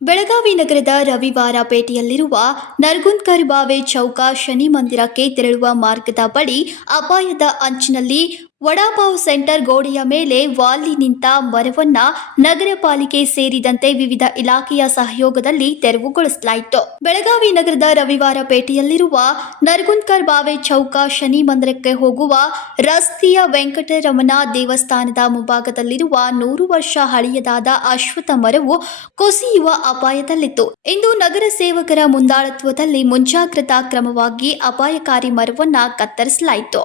ಬೆಳಗಾವಿ ನಗರದ ರವಿವಾರ ಪೇಟೆಯಲ್ಲಿರುವ ನರಗುಂದ್ಕರ್ ಬಾವೆ ಚೌಕ ಶನಿ ಮಂದಿರಕ್ಕೆ ತೆರಳುವ ಮಾರ್ಗದ ಬಳಿ ಅಪಾಯದ ಅಂಚಿನಲ್ಲಿ ವಡಾಪಾವ್ ಸೆಂಟರ್ ಗೋಡೆಯ ಮೇಲೆ ವಾಲಿ ನಿಂತ ಮರವನ್ನ ನಗರ ಪಾಲಿಕೆ ಸೇರಿದಂತೆ ವಿವಿಧ ಇಲಾಖೆಯ ಸಹಯೋಗದಲ್ಲಿ ತೆರವುಗೊಳಿಸಲಾಯಿತು. ಬೆಳಗಾವಿ ನಗರದ ರವಿವಾರ ಪೇಟೆಯಲ್ಲಿರುವ ನರಗುಂದ್ಕರ್ ಬಾವೆ ಚೌಕ ಶನಿ ಮಂದಿರಕ್ಕೆ ಹೋಗುವ ರಸ್ತೆಯ ವೆಂಕಟರಮಣ ದೇವಸ್ಥಾನದ ಮುಂಭಾಗದಲ್ಲಿರುವ 100 ವರ್ಷ ಹಳೆಯದಾದ ಅಶ್ವತ್ಥ ಮರವು ಕುಸಿಯುವ ಅಪಾಯದಲ್ಲಿತ್ತು. ಇಂದು ನಗರ ಸೇವಕರ ಮುಂದಾಳತ್ವದಲ್ಲಿ ಮುಂಜಾಗ್ರತಾ ಕ್ರಮವಾಗಿ ಅಪಾಯಕಾರಿ ಮರವನ್ನ ಕತ್ತರಿಸಲಾಯಿತು.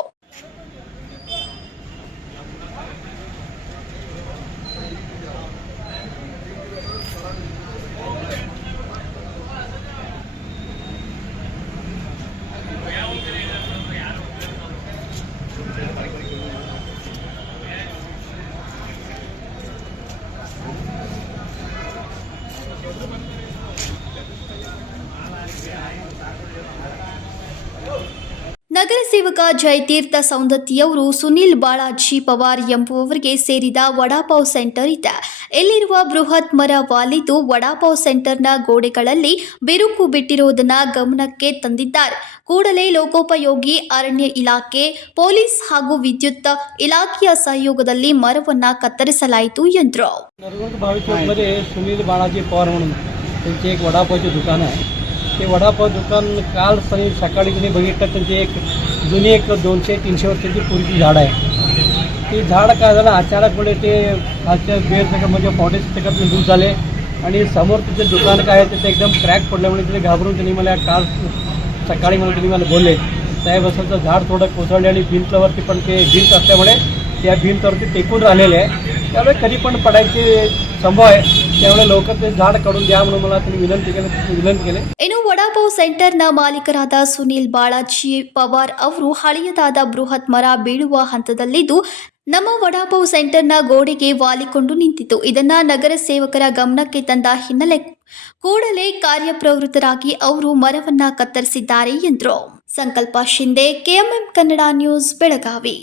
ನಗರ ಸೇವಕ ಜಯತೀರ್ಥ ಸೌಂದತ್ತಿಯವರು ಸುನಿಲ್ ಬಾಳಾಜಿ ಪವಾರ್ ಎಂಬುವವರಿಗೆ ಸೇರಿದ ವಡಾಪಾವ್ ಸೆಂಟರ್ ಇದೆ. ಇಲ್ಲಿರುವ ಬೃಹತ್ ಮರ ವಾಲಿದ್ದು ವಡಾಪಾವ್ ಸೆಂಟರ್ನ ಗೋಡೆಗಳಲ್ಲಿ ಬಿರುಕು ಬಿಟ್ಟಿರುವುದನ್ನು ಗಮನಕ್ಕೆ ತಂದಿದ್ದಾರೆ. ಕೂಡಲೇ ಲೋಕೋಪಯೋಗಿ, ಅರಣ್ಯ ಇಲಾಖೆ, ಪೊಲೀಸ್ ಹಾಗೂ ವಿದ್ಯುತ್ ಇಲಾಖೆಯ ಸಹಯೋಗದಲ್ಲಿ मरवन्ना कत्तरिಸಲಾಯಿತು ಎಂದರು. मध्ये सुनील बाळाजी पवार म्हणून त्यांचे एक वडापावचे दुकान आहे. ते वडापाव दुकान काल सकाळी तुम्ही बघितलं त्यांचे एक जुनी एक 200-300 वर्षाची पूर्वीची झाड आहे. ती झाड काय झालं अचानकपणे ते खालच्या बेर म्हणजे फॉरेस्ट त्याच्यातून लूज झाले आणि समोर तिथे दुकान काय आहे तिथे एकदम क्रॅक पडल्यामुळे तिथे घाबरून त्यांनी मला काल सकाळी मला त्यांनी मला बोलले साहेब असं झाड थोडं कोसळले आणि भिंतवरती पण ते भिंत असल्यामुळे त्या भिंतवरती टेकून राहिलेले आहे. त्यामुळे कधी पण पडायचे संभव आहे. त्यामुळे लवकर ते झाड काढून द्या म्हणून मला त्यांनी विनंती केली. ಇನ್ನು ವಡಾಪಾವ್ ಸೆಂಟರ್ನ ಮಾಲೀಕರಾದ ಸುನಿಲ್ ಬಾಳಾಜಿ ಪವಾರ್ ಅವರು ಹಳೆಯದಾದ ಬೃಹತ್ ಮರ ಬೀಳುವ ಹಂತದಲ್ಲಿದ್ದು ನಮ್ಮ ವಡಾಪಾವ್ ಸೆಂಟರ್ನ ಗೋಡೆಗೆ ವಾಲಿಕೊಂಡು ನಿಂತಿತ್ತು. ಇದನ್ನ ನಗರ ಸೇವಕರ ಗಮನಕ್ಕೆ ತಂದ ಹಿನ್ನೆಲೆ ಕೂಡಲೇ ಕಾರ್ಯಪ್ರವೃತ್ತರಾಗಿ ಅವರು ಮರವನ್ನ ಕತ್ತರಿಸಿದ್ದಾರೆ ಎಂದರು. ಸಂಕಲ್ಪ ಶಿಂದೆ, KMM ಕನ್ನಡ ನ್ಯೂಸ್, ಬೆಳಗಾವಿ.